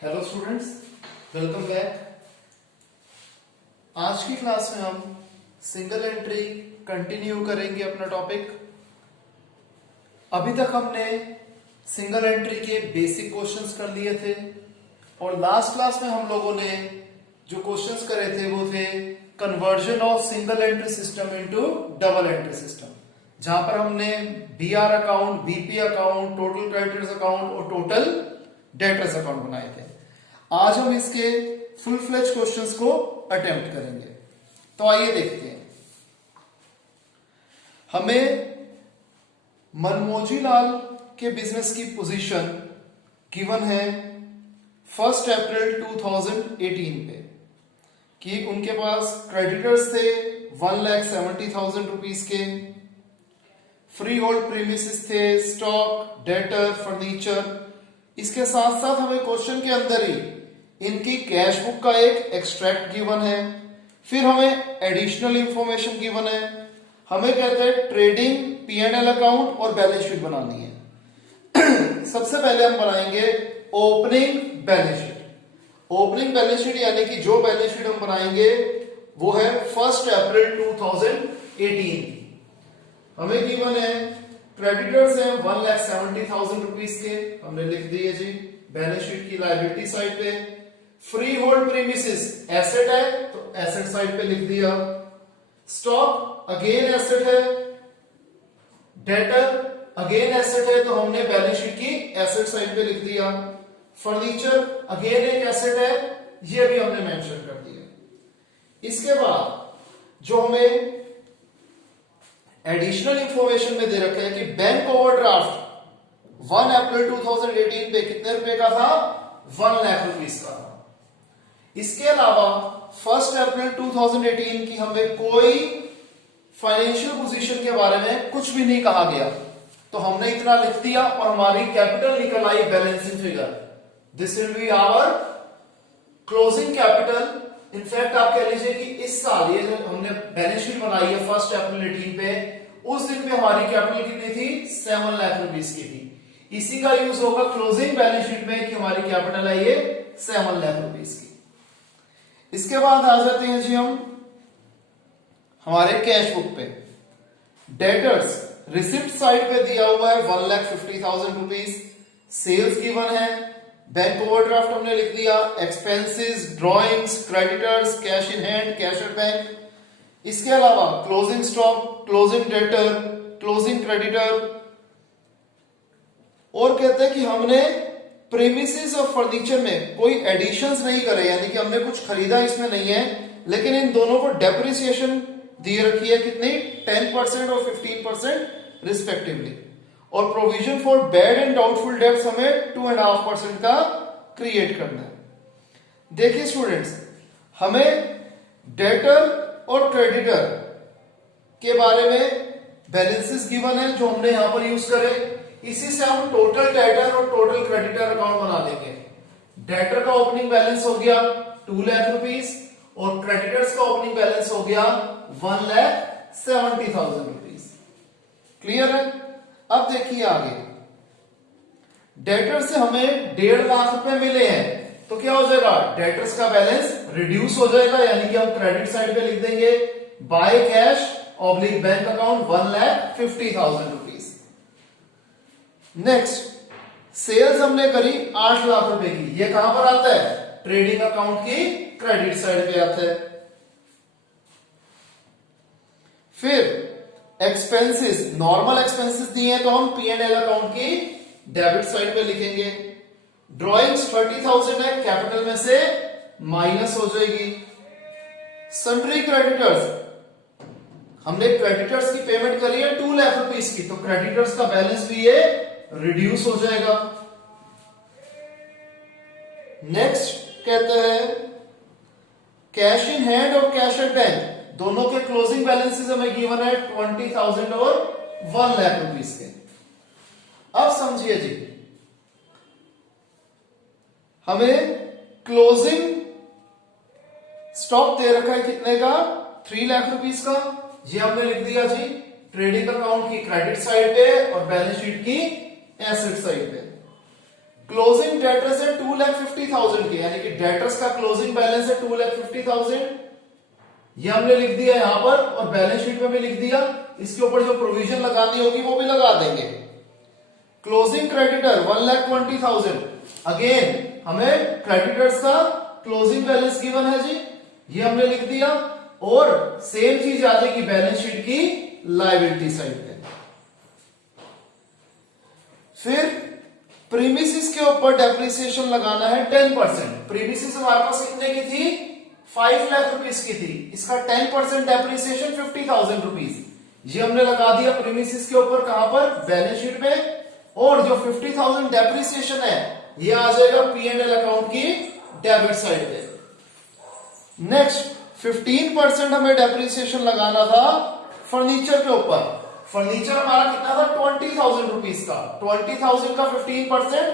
Hello students, welcome back. आज की class में हम सिंगल एंट्री कंटिन्यू करेंगे अपना टॉपिक। अभी तक हमने सिंगल एंट्री के बेसिक क्वेश्चंस कर लिए थे और लास्ट क्लास में हम लोगों ने जो क्वेश्चंस करे थे वो थे conversion of single entry system into double entry system, जहां पर हमने BR account, BP account, total creditors account और टोटल डेटर्स अकाउंट बनाए थे। आज हम इसके फुल फ्लेज क्वेश्चंस को अटेम्प्ट करेंगे। तो आइए देखते हैं। हमें मनमोजी लाल के बिजनेस की पोजीशन गिवन है 1 अप्रैल 2018 पे कि उनके पास क्रेडिटर्स थे 1,70,000 रुपीज के, फ्री होल्ड प्रीमिसेस थे, स्टॉक, डेटर, फर्नीचर। इसके साथ साथ हमें क्वेश्चन के अंदर ही इनकी कैश बुक का एक एक्सट्रैक्ट गिवन है, फिर हमें एडिशनल इंफॉर्मेशन गिवन है। हमें कहते हैं ट्रेडिंग P&L अकाउंट और बैलेंस शीट बनानी है। सबसे पहले हम बनाएंगे opening balance sheet. Opening balance sheet यानी कि जो बैलेंस शीट हम बनाएंगे वो है 1 अप्रैल 2018। हमें गिवन है क्रेडिटर्स हैं 1,70,000 रुपीज के, हमने लिख दिए जी बैलेंस शीट की लायबिलिटी साइड पे। फ्री होल्ड प्रीमिसेस एसेट है तो एसेट साइड पे लिख दिया। स्टॉक अगेन एसेट है, डेटर अगेन एसेट है तो हमने बैलेंस शीट की एसेट साइड पे लिख दिया। फर्नीचर अगेन एक एसेट है, ये भी हमने मेंशन कर दिया। इसके बाद जो हमें एडिशनल इंफॉर्मेशन में दे रखा है कि बैंक ओवरड्राफ्ट 1 अप्रैल 2018 पे कितने रुपए का था? 1 लाख रुपीस का था। इसके अलावा 1 अप्रैल 2018 की हमें कोई फाइनेंशियल पोजीशन के बारे में कुछ भी नहीं कहा गया, तो हमने इतना लिख दिया और हमारी कैपिटल निकल आई balancing figure. This will be our closing capital. In fact आप कह लीजिए कि इस साल ये जो हमने बैलेंस शीट बनाई है 1 अप्रैल 18 पे, उस दिन पे हमारी कैपिटल कितनी थी? 7 लाख रुपीस की थी। इसी का यूज होगा क्लोजिंग बैलेंस शीट में कि हमारी कैपिटल है ये 7 लाख रुपीस की। इसके बाद आ जाते हैं जी हम हमारे कैश बुक पे। डेटर्स रिसिप्ट साइड पे दिया हुआ है 1,50,000 रुपीज। सेल्स गिवन है, बैंक ओवरड्राफ्ट हमने लिख दिया, expenses, drawings, creditors, cash in hand, cash at bank. इसके अलावा closing stock, closing debtor, closing creditor. और कहते हैं कि हमने प्रीमिसेस और फर्नीचर में कोई एडिशंस नहीं करे, यानी कि हमने कुछ खरीदा इसमें नहीं है, लेकिन इन दोनों को डेप्रिसिएशन दी रखी है कितनी? 10% और 15% रिस्पेक्टिवली। और provision for bad and doubtful debts हमें 2.5% का क्रिएट करना है। देखिए स्टूडेंट्स, हमें डेटर और क्रेडिटर के बारे में बैलेंसेस गिवन है जो हमने यहां पर यूज करे। इसी से हम टोटल डेटर और टोटल क्रेडिटर अकाउंट बना देंगे। डेटर का ओपनिंग बैलेंस हो गया 2 लाख रुपीस और क्रेडिटर्स का ओपनिंग बैलेंस हो गया 1,70,000 रुपीस। क्लियर है? अब देखिए आगे, डेटर से हमें 1.5 लाख रुपए मिले हैं तो क्या हो जाएगा? डेटर्स का बैलेंस रिड्यूस हो जाएगा, यानी कि हम क्रेडिट साइड पे लिख देंगे by cash oblique bank account 1,50,000 rupees. Next, sales हमने करी 8 लाख रुपए की, ये कहां पर आता है? ट्रेडिंग अकाउंट की क्रेडिट साइड पे आता है। फिर एक्सपेंसेस, नॉर्मल एक्सपेंसेस दिए हैं तो हम P&L अकाउंट की डेबिट साइड पे लिखेंगे। ड्रॉइंग्स 30,000 है, कैपिटल में से माइनस हो जाएगी। सन्ड्री क्रेडिटर्स, हमने क्रेडिटर्स की पेमेंट करी है 2 लाख रुपीस की, तो क्रेडिटर्स का बैलेंस भी ये रिड्यूस हो जाएगा। नेक्स्ट कहते हैं कैश इन हैंड और कैश एट बैंक, दोनों के क्लोजिंग बैलेंसेस हमें गिवन है 20,000 और 1 लाख रुपीस के। अब समझिए जी, हमें क्लोजिंग स्टॉक दे रखा है कितने का? 3 लाख रुपीस का। ये हमने लिख दिया जी ट्रेडिंग अकाउंट की क्रेडिट साइड पे और बैलेंस शीट की एसेट साइड पे। क्लोजिंग डेटर्स है 2,50,000 के, यानी कि डेटर्स का क्लोजिंग बैलेंस है 2,50,000, ये हमने लिख दिया यहां पर और बैलेंस शीट में भी लिख दिया। इसके ऊपर जो प्रोविजन लगानी होगी वो भी लगा देंगे। क्लोजिंग क्रेडिटर 1,20,000, अगेन हमें क्रेडिटर्स का क्लोजिंग बैलेंस गिवन है जी, ये हमने लिख दिया और सेम चीज आ जाएगी बैलेंस शीट की लायबिलिटी साइड पे। फिर प्रीमिसिस के ऊपर डेप्रिसिएशन लगाना है 10%। प्रीमिसिस हमारे पास कितने की थी, 5 लाख रुपीस की थी, इसका 10% डेप्रिसिएशन 50,000 रुपीज, ये हमने लगा दिया प्रीमिसिस के ऊपर, कहां पर, बैलेंस शीट में। और जो 50,000 डेप्रिसिएशन है ये आ जाएगा P&L अकाउंट की डेबिट साइड पे। नेक्स्ट 15% हमें डेप्रिसिएशन लगाना था फर्नीचर के ऊपर। फर्नीचर हमारा कितना था, 20,000 रुपीज का, 20,000 का 15%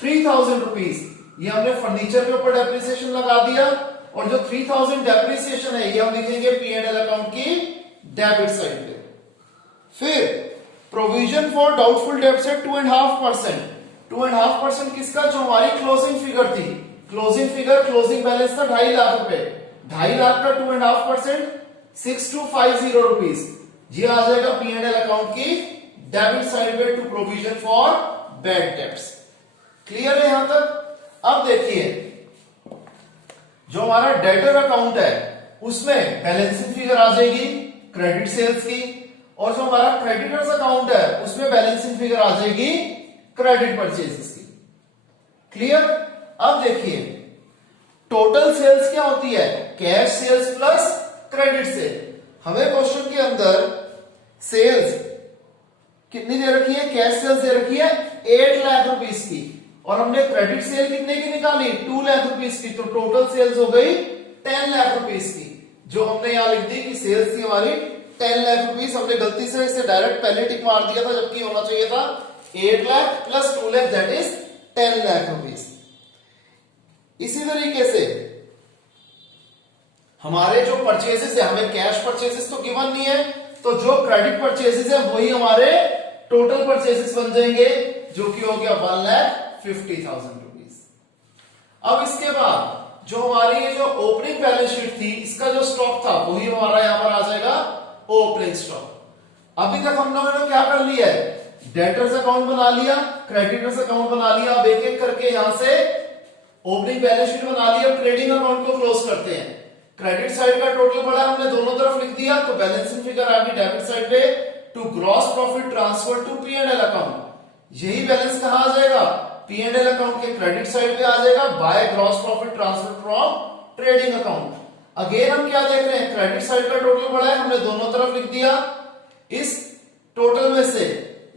3,000 रुपीज, ये हमने फर्नीचर के ऊपर डेप्रिसिएशन लगा दिया। और जो 3,000 डेप्रिसिएशन है ये हम लिखेंगे P&L अकाउंट की डेबिट साइड पे। फिर प्रोविजन फॉर डाउटफुल डेब्ट्स है 2.5%। 2.5% किसका, जो हमारी क्लोजिंग फिगर थी, क्लोजिंग फिगर, क्लोजिंग बैलेंस था 2.5 लाख रुपए, 2.5 लाख का 2.5% 6,250 रुपीज, ये आ जाएगा P&L अकाउंट की डेबिट साइड पे to provision for bad debts. Clear है यहां तक। अब देखिए जो हमारा डेटर अकाउंट है उसमें बैलेंसिंग फिगर आ जाएगी क्रेडिट सेल्स की, और जो हमारा क्रेडिटर्स अकाउंट है उसमें बैलेंसिंग फिगर आ जाएगी क्रेडिट परचेजेस की। क्लियर। अब देखिए टोटल सेल्स क्या होती है, cash sales plus credit sale. हमें क्वेश्चन के अंदर सेल्स कितनी दे रखी है, कैश सेल्स दे रखी है 8 लाख रुपीस की, और हमने क्रेडिट सेल कितने की निकाली, 2 लाख रुपीस की, तो टोटल सेल्स हो गई 10 लाख रुपीस की। जो हमने यहां लिख दी कि सेल्स थी हमारी 10 लाख रुपीस, हमने गलती से इसे डायरेक्ट पहले टिक मार दिया था, जबकि होना चाहिए था 8 lakh plus 2 lakh that is 10 lakh rupees. इसी तरीके से हमारे जो परचेजेस है, हमें कैश परचेजेस तो गिवन नहीं है, तो जो क्रेडिट परचेजेस है वही हमारे टोटल परचेजेस बन जाएंगे, जो कि हो गया 1,50,000 रुपीस। अब इसके बाद जो हमारी ये जो ओपनिंग बैलेंस शीट थी, इसका जो स्टॉक था वही हमारा यहां पर आ जाएगा ओपनिंग स्टॉक। अभी तक हम लोगों ने क्या कर लिया है, डेटर्स अकाउंट बना लिया, क्रेडिटर्स अकाउंट बना लिया। अब एक एक करके यहां से ओपनिंग बैलेंस शीट बना लिया, ट्रेडिंग अकाउंट को क्लोज करते हैं। क्रेडिट साइड का टोटल पड़ा हमने दोनों तरफ लिख दिया, तो बैलेंसिंग फिगर आ गई डेबिट साइड पे to gross profit transfer to P&L account. यही बैलेंस कहां आ जाएगा, P&L अकाउंट के क्रेडिट साइड पे आ जाएगा by gross profit transfer from trading account. Again हम क्या देख रहे हैं, क्रेडिट साइड का टोटल पड़ा है, हमने दोनों तरफ लिख दिया। इस टोटल में से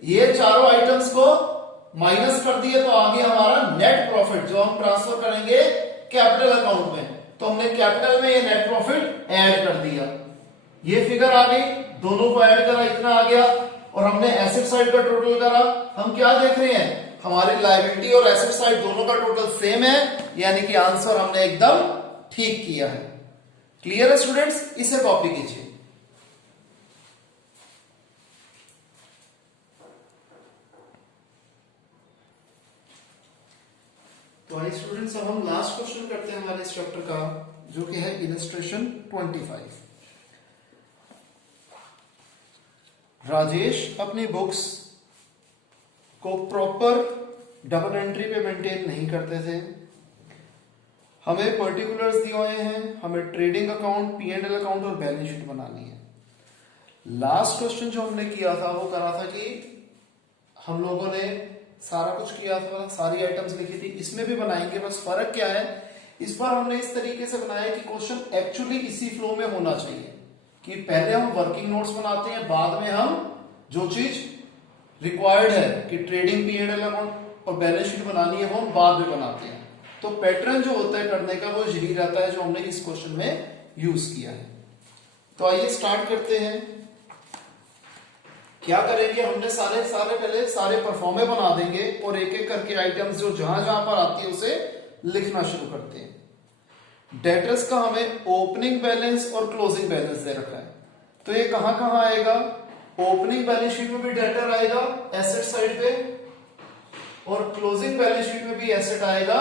ये चारों आइटम्स को माइनस कर दिए तो आ गया हमारा नेट प्रॉफिट, जो हम ट्रांसफर करेंगे कैपिटल अकाउंट में। तो हमने कैपिटल में ये नेट प्रॉफिट ऐड कर दिया, ये फिगर आ गई, दोनों को ऐड करा इतना आ गया। और हमने एसेट साइड का टोटल करा, हम क्या देख रहे हैं, हमारी लायबिलिटी और एसेट साइड दोनों का टोटल सेम है, यानी कि आंसर हमने एकदम ठीक किया है। क्लियर है स्टूडेंट्स, इसे कॉपी कीजिए। तो आइए स्टूडेंट्स, अब हम लास्ट क्वेश्चन करते हैं हमारे इस चैप्टर का, जो कि है इलस्ट्रेशन 25। राजेश अपनी बुक्स को प्रॉपर डबल एंट्री पे मेंटेन नहीं करते थे। हमें पर्टिकुलर्स दिए हुए हैं, हमें ट्रेडिंग अकाउंट, P&L अकाउंट और बैलेंस शीट बनानी है। लास्ट क्वेश्चन जो हमने किया था वो करा था कि हम लोगों ने सारा कुछ किया था, सारी आइटम्स लिखी थी, इसमें भी बनाएंगे। बस फर्क क्या है, इस बार हमने इस तरीके से बनाया कि क्वेश्चन एक्चुअली इसी फ्लो में होना चाहिए कि पहले हम वर्किंग नोट्स बनाते हैं, बाद में हम जो चीज रिक्वायर्ड है कि ट्रेडिंग, P&L अकाउंट और बैलेंस शीट बनानी है वो हम बाद में बनाते हैं। तो पैटर्न जो होता है करने का वो यही रहता है जो हमने इस क्वेश्चन में यूज किया है। तो आइए स्टार्ट करते हैं। क्या करेंगे, हमने सारे पहले सारे परफॉर्मे बना देंगे और एक एक करके आइटम्स जो जहां जहां पर आती है उसे लिखना शुरू करते हैं। डेटर्स का हमें ओपनिंग बैलेंस और क्लोजिंग बैलेंस दे रखा है, तो ये कहां कहां आएगा, ओपनिंग बैलेंस शीट में भी डेटर आएगा एसेट साइड पे, और क्लोजिंग बैलेंस शीट में भी भी एसेट आएगा,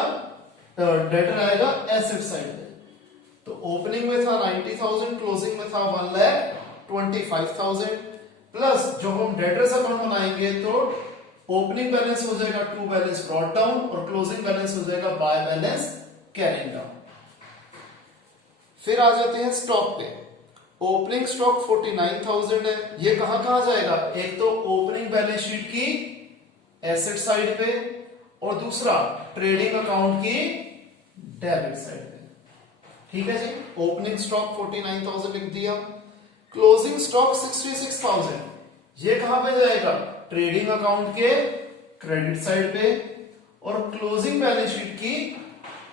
डेटर आएगा एसेट साइड पे। तो ओपनिंग में था 90,000, क्लोजिंग में था 1,25,000 प्लस जो हम डेटर्स अकाउंट बनाएंगे तो ओपनिंग बैलेंस हो जाएगा टू बैलेंस ब्रॉट डाउन और क्लोजिंग बैलेंस हो जाएगा बाय बैलेंस कैरिंग डाउन। फिर आ जाते हैं स्टॉक पे। ओपनिंग स्टॉक 49,000 है। ये कहां कहां जाएगा? एक तो ओपनिंग बैलेंस शीट की एसेट साइड पे और दूसरा ट्रेडिंग अकाउंट की डेबिट साइड पे। ठीक है जी। ओपनिंग स्टॉक 49,000 लिख दिया। क्लोजिंग स्टॉक 66,000 ये कहां पे जाएगा? ट्रेडिंग अकाउंट के क्रेडिट साइड पे और क्लोजिंग बैलेंस शीट की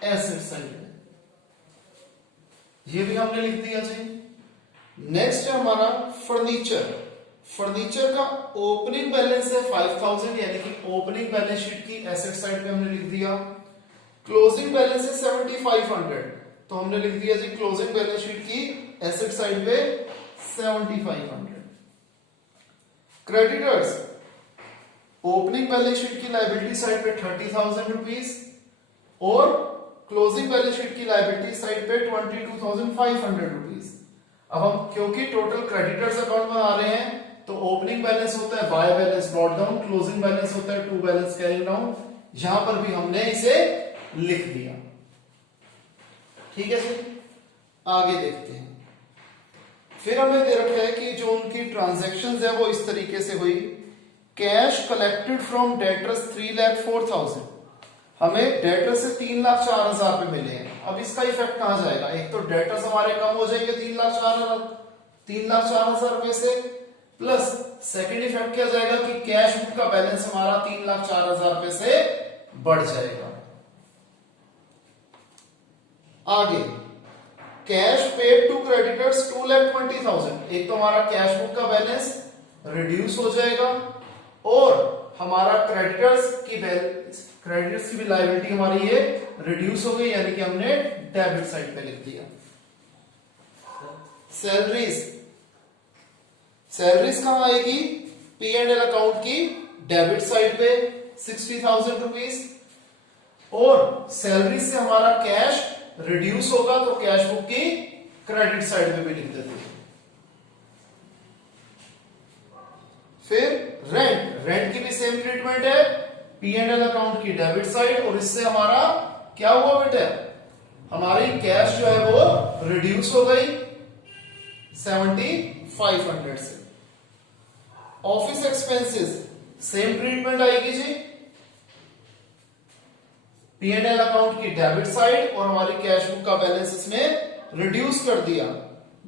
एसेट साइड पे। ये भी हमने लिख दिया जी। नेक्स्ट है हमारा फर्नीचर। फर्नीचर का ओपनिंग बैलेंस है 5,000 यानी कि ओपनिंग बैलेंस शीट की एसेट साइड पे हमने लिख दिया। क्लोजिंग बैलेंस है 7,500 तो हमने लिख दिया जी क्लोजिंग बैलेंस शीट की एसेट साइड पे 7,500। क्रेडिटर्स ओपनिंग बैलेंस शीट की लायबिलिटी साइड पे 30,000 रुपीज और क्लोजिंग बैलेंस शीट की लायबिलिटी साइड पे 22,500 रुपीज। अब हम क्योंकि टोटल क्रेडिटर्स अकाउंट में आ रहे हैं तो ओपनिंग बैलेंस होता है by balance brought down, closing balance होता है टू बैलेंस कैरिंग डाउन। यहां पर भी हमने इसे लिख दिया। ठीक है जी। आगे देखते हैं। फिर हमें दे रखा है कि जो उनकी ट्रांजैक्शंस है वो इस तरीके से हुई। कैश कलेक्टेड फ्रॉम डेटर्स 3,04,000 हमें डेटर से 3,04,000 रुपए मिले हैं। अब इसका इफेक्ट कहां जाएगा? एक तो डेटर्स हमारे कम हो जाएंगे 3,04,000 रुपए से प्लस सेकंड इफेक्ट क्या जाएगा कि कैश बुक का बैलेंस हमारा 3,04,000 रुपए से बढ़ जाएगा। आगे कैश पेड टू क्रेडिटर्स 2,20,000 एक तो हमारा कैश बुक का बैलेंस रिड्यूस हो जाएगा और हमारा क्रेडिटर्स की भी लायबिलिटी हमारी ये रिड्यूस हो गई यानी कि हमने डेबिट साइड पे लिख दिया। सैलरीज कहां आएगी? P&L अकाउंट की डेबिट साइड पे 60,000 रुपीज और सैलरी से हमारा कैश रिड्यूस होगा तो कैश बुक की क्रेडिट साइड पे भी लिख देते हैं। फिर रेंट की भी सेम ट्रीटमेंट है, P&L अकाउंट की डेबिट साइड और इससे हमारा क्या हुआ बेटा? हमारी कैश जो है वो रिड्यूस हो गई 7,500 से। ऑफिस एक्सपेंसेस सेम ट्रीटमेंट आएगी जी। P&L अकाउंट की डेबिट साइड और हमारी कैश बुक का बैलेंस इसने रिड्यूस कर दिया।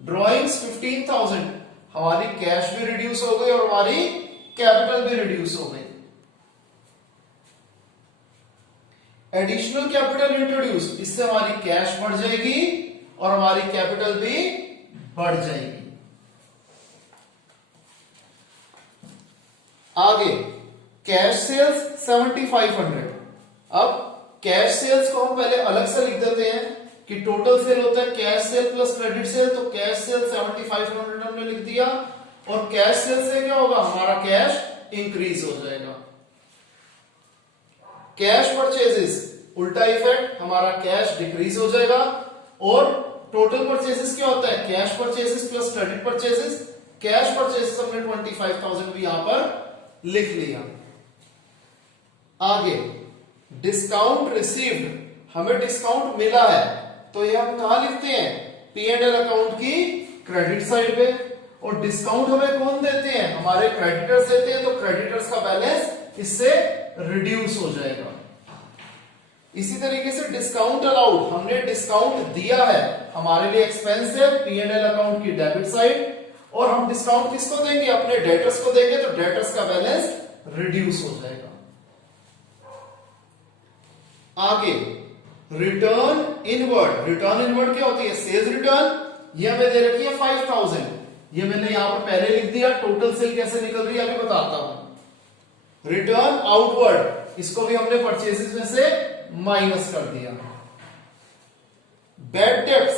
ड्रॉइंग्स 15,000 हमारी कैश भी रिड्यूस हो गई और हमारी कैपिटल भी रिड्यूस हो गई। एडिशनल कैपिटल इंट्रोड्यूस इससे हमारी कैश बढ़ जाएगी और हमारी कैपिटल भी बढ़ जाएगी। आगे कैश सेल्स 7,500। अब कैश सेल्स को हम पहले अलग से लिख देते हैं कि टोटल सेल होता है cash sale plus credit cell. तो कैश सेल 7,500 हमने लिख दिया और कैश सेल से क्या होगा? हमारा कैश इंक्रीज हो जाएगा। कैश परचेजेस उल्टा इफेक्ट, हमारा कैश डिक्रीज हो जाएगा और टोटल परचेजेस क्या होता है? Cash purchases plus credit purchases. Cash purchases हमने 25,000 भी यहां पर लिख लिया। आगे डिस्काउंट रिसीव्ड, हमें डिस्काउंट मिला है तो ये हम कहां लिखते हैं? P&L अकाउंट की क्रेडिट साइड पे। और डिस्काउंट हमें कौन देते हैं? हमारे क्रेडिटर्स देते हैं तो क्रेडिटर्स का बैलेंस इससे रिड्यूस हो जाएगा। इसी तरीके से डिस्काउंट अलाउड, हमने डिस्काउंट दिया है, हमारे लिए एक्सपेंस है P&L अकाउंट की डेबिट साइड और हम डिस्काउंट किसको देंगे? अपने डेटर्स को देंगे तो डेटर्स का बैलेंस रिड्यूस हो जाएगा। आगे रिटर्न इनवर्ड क्या होती है? Sales return. ये हमें दे रखी है 5,000, ये मैंने यहां पर पहले लिख दिया। टोटल सेल कैसे निकल रही है अभी बताता हूं। रिटर्न आउटवर्ड, इसको भी हमने परचेजेस में से माइनस कर दिया। बैड डेब्ट्स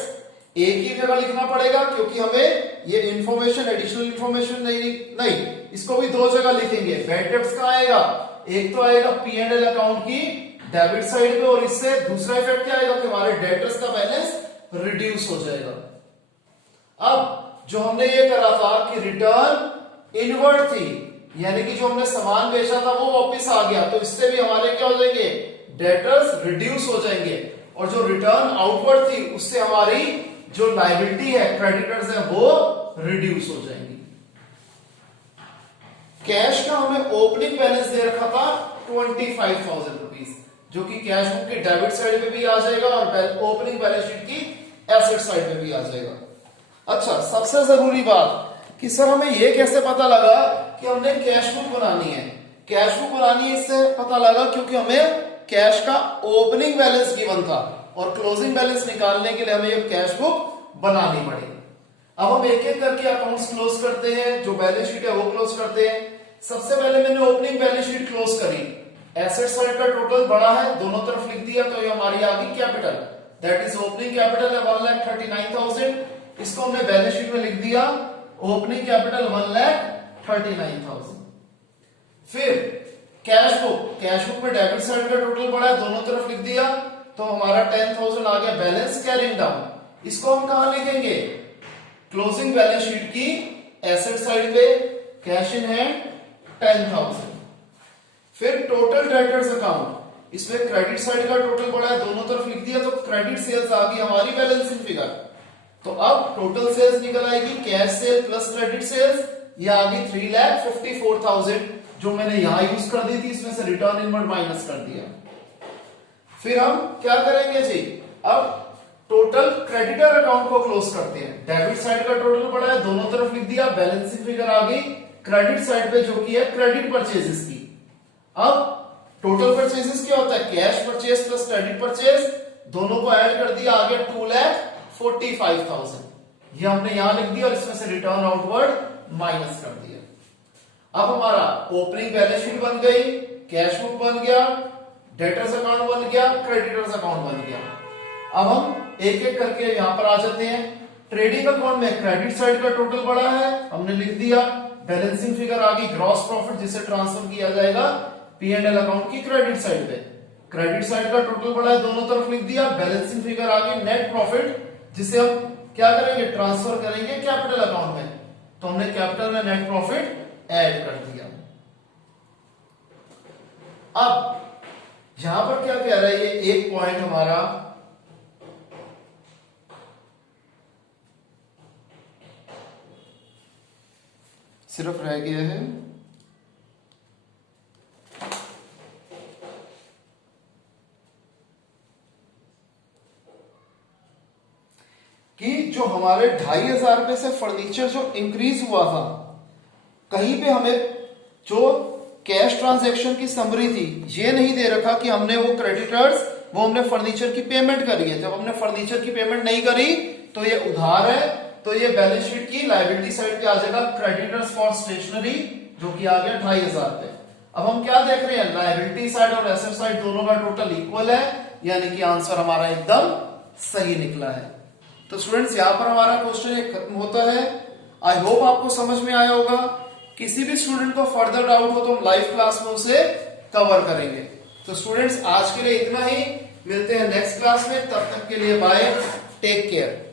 एक ही जगह लिखना पड़ेगा क्योंकि हमें ये इंफॉर्मेशन एडिशनल इंफॉर्मेशन नहीं, इसको भी दो जगह लिखेंगे। बैड डेब्ट्स कहां आएगा? एक तो आएगा P&L अकाउंट की डेबिट साइड पे, और इससे दूसरा इफेक्ट क्या आएगा कि हमारे डेटर्स का बैलेंस रिड्यूस हो जाएगा। अब जो हमने ये करा था कि रिटर्न इनवर्ड थी, यानी कि जो हमने सामान बेचा था वो वापस आ गया, तो इससे भी हमारे क्या हो जाएंगे, डेटर्स रिड्यूस हो जाएंगे। और जो रिटर्न आउटवर्ड थी उससे हमारी जो लायबिलिटी है, क्रेडिटर्स है, वो रिड्यूस हो जाएंगी। कैश का हमें ओपनिंग बैलेंस दे रखा था 25,000 रुपीज, जो कि कैश बुक की डेबिट साइड पे भी आ जाएगा और ओपनिंग बैलेंस शीट की एसेट साइड पे भी आ जाएगा। अच्छा, सबसे जरूरी बात कि सर हमें यह कैसे पता लगा कि हमने कैश बुक बनानी है। कैश बुक बनानी है इससे पता लगा क्योंकि हमें कैश का ओपनिंग बैलेंस गिवन था और क्लोजिंग बैलेंस निकालने के लिए हमें ये कैश बुक बनानी पड़ी। अब हम एक एक करके अकाउंट्स क्लोज करते हैं, जो बैलेंस शीट है वो क्लोज करते हैं। सबसे पहले मैंने ओपनिंग बैलेंस शीट क्लोज करी, एसेट साइड का टोटल बड़ा है, दोनों तरफ लिख दिया, तो ये हमारी आ गई capital, that is opening capital है 1,39,000, इसको हमने बैलेंस शीट में लिख दिया, ओपनिंग कैपिटल 1,39,000। फिर कैश बुक में डेबिट साइड का टोटल बड़ा है, दोनों तरफ लिख दिया, तो हमारा 10,000 आ गया बैलेंस कैरिंग डाउन। इसको हम कहां लिखेंगे, क्लोजिंग बैलेंस शीट की एसेट साइड पे, कैश इन हैंड 10,000। फिर टोटल डेटर्स अकाउंट, इसमें क्रेडिट साइड का टोटल पड़ा है, दोनों तरफ लिख दिया, तो क्रेडिट सेल्स आ गई हमारी बैलेंसिंग फिगर। तो अब टोटल सेल्स निकल आएगी cash sale plus credit sales, ये आ गई 3,54,000, जो मैंने यहां यूज कर दी थी, इसमें से रिटर्न इनवर्ड माइनस कर दिया। फिर हम क्या करेंगे जी, अब टोटल क्रेडिटर अकाउंट को क्लोज करते हैं। डेबिट साइड का टोटल पड़ा है, दोनों तरफ लिख दिया, बैलेंसिंग फिगर आ गई क्रेडिट साइड पे, जो कि है क्रेडिट परचेजेस की। अब टोटल परचेजेस क्या होता है, cash purchase plus credit purchase, दोनों को ऐड कर दिया, आ गया 2,45,000, ये हमने यहां लिख दिया और इसमें से रिटर्न आउटवर्ड माइनस कर दिया। अब हमारा ओपनिंग बैलेंस शीट बन गई, कैश बुक बन गया, डेटर्स अकाउंट बन गया, क्रेडिटर्स अकाउंट बन गया। अब हम एक एक करके यहां पर आ जाते हैं। ट्रेडिंग अकाउंट में क्रेडिट साइड का टोटल बड़ा है, हमने लिख दिया, बैलेंसिंग फिगर आ गई ग्रॉस प्रॉफिट, जिसे ट्रांसफर किया जाएगा P&L अकाउंट की क्रेडिट साइड पे। क्रेडिट साइड का टोटल बड़ा है, दोनों तरफ लिख दिया, बैलेंसिंग फिगर आ गई नेट प्रॉफिट, जिसे हम क्या करेंगे, ट्रांसफर करेंगे कैपिटल अकाउंट में, तो हमने कैपिटल में नेट प्रॉफिट ऐड कर दिया। अब यहां पर क्या कह रहा है, ये एक पॉइंट हमारा सिर्फ रह गया है, कि जो हमारे 2,500 रुपए से फर्नीचर जो इंक्रीज हुआ था, कहीं पे हमें जो कैश ट्रांजैक्शन की समरी थी ये नहीं दे रखा कि हमने वो क्रेडिटर्स, वो हमने फर्नीचर की पेमेंट करी है। जब हमने फर्नीचर की पेमेंट नहीं करी तो ये उधार है, तो ये बैलेंस शीट की लायबिलिटी साइड पे आ जाएगा क्रेडिटर्स फॉर स्टेशनरी, जो कि आ गया 2,500 पे। अब हम क्या देख रहे हैं, लायबिलिटी साइड और एसेट साइड दोनों का टोटल इक्वल है, यानी कि आंसर हमारा एकदम सही निकला है। तो स्टूडेंट्स यहां पर हमारा क्वेश्चन खत्म होता है। आई होप आपको समझ में आया होगा। किसी भी स्टूडेंट को फर्दर डाउट हो तो हम लाइव क्लास में उसे कवर करेंगे। तो स्टूडेंट्स आज के लिए इतना ही, मिलते हैं नेक्स्ट क्लास में, तब तक के लिए बाय, टेक केयर।